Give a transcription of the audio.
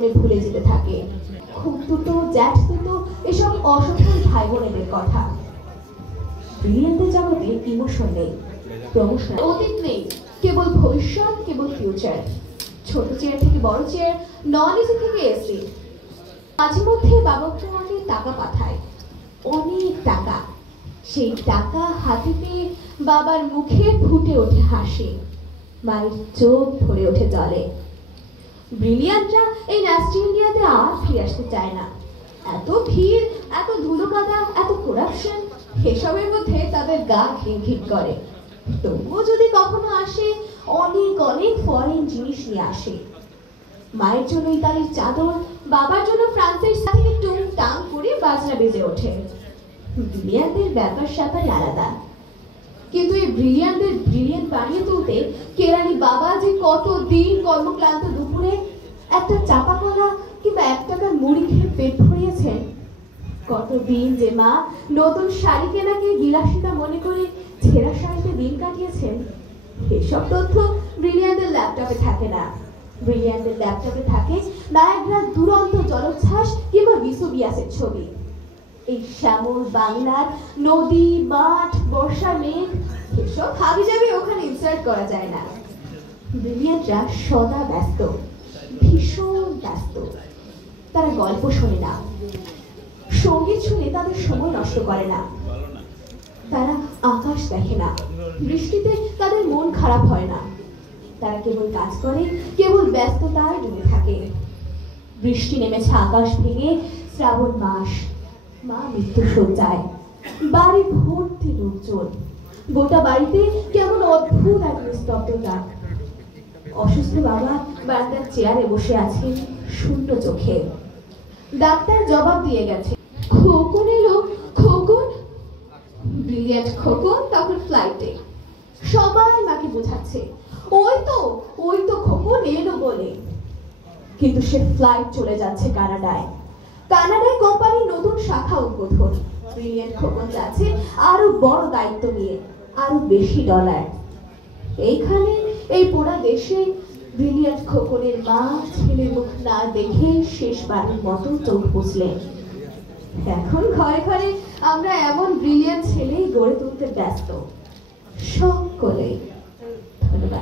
ক্রমে ভুলে যেতে থাকে খুড়তুতো জ্যাঠতুতো এসব অসফল ভাই বোনেদের কথা। ব্রিলিয়ান্টের জগতে ইমোশন নেই, প্রমোশন অতীত নেই, কেবল ভবিষ্যৎ, কেবল ফিউচার। ছোট চেয়ার থেকে বড় চেয়ার, নন এসি থেকে এসি। মাঝে মধ্যে বাবা আমাকে টাকা পাঠায়, অনেক টাকা। সেই টাকা হাতে পেয়ে বাবার মুখে ফুটে ওঠে হাসি, মায়ের চোখ ভরে ওঠে জলে। ব্রিলিয়ান্টরা এই ন্যাস্টি ইন্ডিয়াতে আর ফিরে আসতে চায় না। এত ভিড়, এত ধুলো কাদা, এত করাপশন, এসবের মধ্যে তাদের গা ঘিন করে। তবুও যদি কখনো আসে, অনেক অনেক ফরেন জিনিস নিয়ে আসে। মায়ের জন্য ইতালির চাদর, বাবার জন্য ফ্রান্সের সাথে টুং টাং করে বাজনা বেজে ওঠে। ব্রিলিয়ান্টের ব্যাপার স্যাপার আলাদা, কিন্তু এই ব্রিলিয়ান্টের ব্রিলিয়ান্ট বানিয়ে তুলতে কেরানি বাবা যে কতদিন কর্মক্লান্ত দুপুরে একটা চাপা কলা কিংবা 1 টাকার মুড়ি খেয়ে পেট ভরিয়েছেন, কতদিন যে মা নতুন শাড়ি কেনাকে বিলাসিতা মনে করে ছেঁড়া শাড়িতে দিন কাটিয়েছেন, এসব তথ্য ব্রিলিয়ান্টের ল্যাপটপে থাকে না। ব্রিলিয়ান্টের ল্যাপটপে থাকে নায়াগ্রার দুরন্ত জলোচ্ছ্বাস কিংবা ভিসুভিয়াসের ছবি। এই শ্যামল বাংলার নদী, মাঠ, বর্ষা, মেঘ, এসব হাবি যাবে ওখানে ইনসার্ট করা যায় না। ব্রিলিয়ান্টরা সদা ব্যস্ত, ভীষণ ব্যস্ত। তারা গল্প শোনে না, সঙ্গীত শুনে তাদের সময় নষ্ট করে না। তারা আকাশ দেখে না, বৃষ্টিতে তাদের মন খারাপ হয় না। তারা কেবল কাজ করে, কেবল ব্যস্ততায় ডুবে থাকে। বৃষ্টি নেমেছে আকাশ ভেঙে, শ্রাবণ মাস, মা মৃত্যু শয্যায়, বাড়ি ভর্তি লোকজন। গোটা বাড়িতে কেমন অদ্ভুত এক নিস্তব্ধতা। অসুস্থ বাবা বারান্দার চেয়ারে বসে আছেন শূন্য চোখে। ডাক্তার জবাব দিয়ে গেছে, খোকন এলো। খোকন? ব্রিলিয়ান্ট খোকন তখন ফ্লাইটে। সবাই মাকে বোঝাচ্ছে, ওই তো খোকন এলো বলে। কিন্তু সে ফ্লাইট চলে যাচ্ছে কানাডায়। কানাডায় কোম্পানির নতুন শাখা উদ্বোধন। ব্রিলিয়ান্ট খোকন যাচ্ছে আরো বড় দায়িত্ব নিয়ে, আরো বেশি ডলার। এইখানে এই পোড়া দেশে ব্রিলিয়ান্ট খোকনের মা ছেলের মুখ না দেখে শেষবারের মতো চোখ বুঝলেন। এখন ঘরে ঘরে আমরা এমন ব্রিলিয়ান্ট ছেলেই গড়ে তুলতে ব্যস্ত, সকলে। ধন্যবাদ।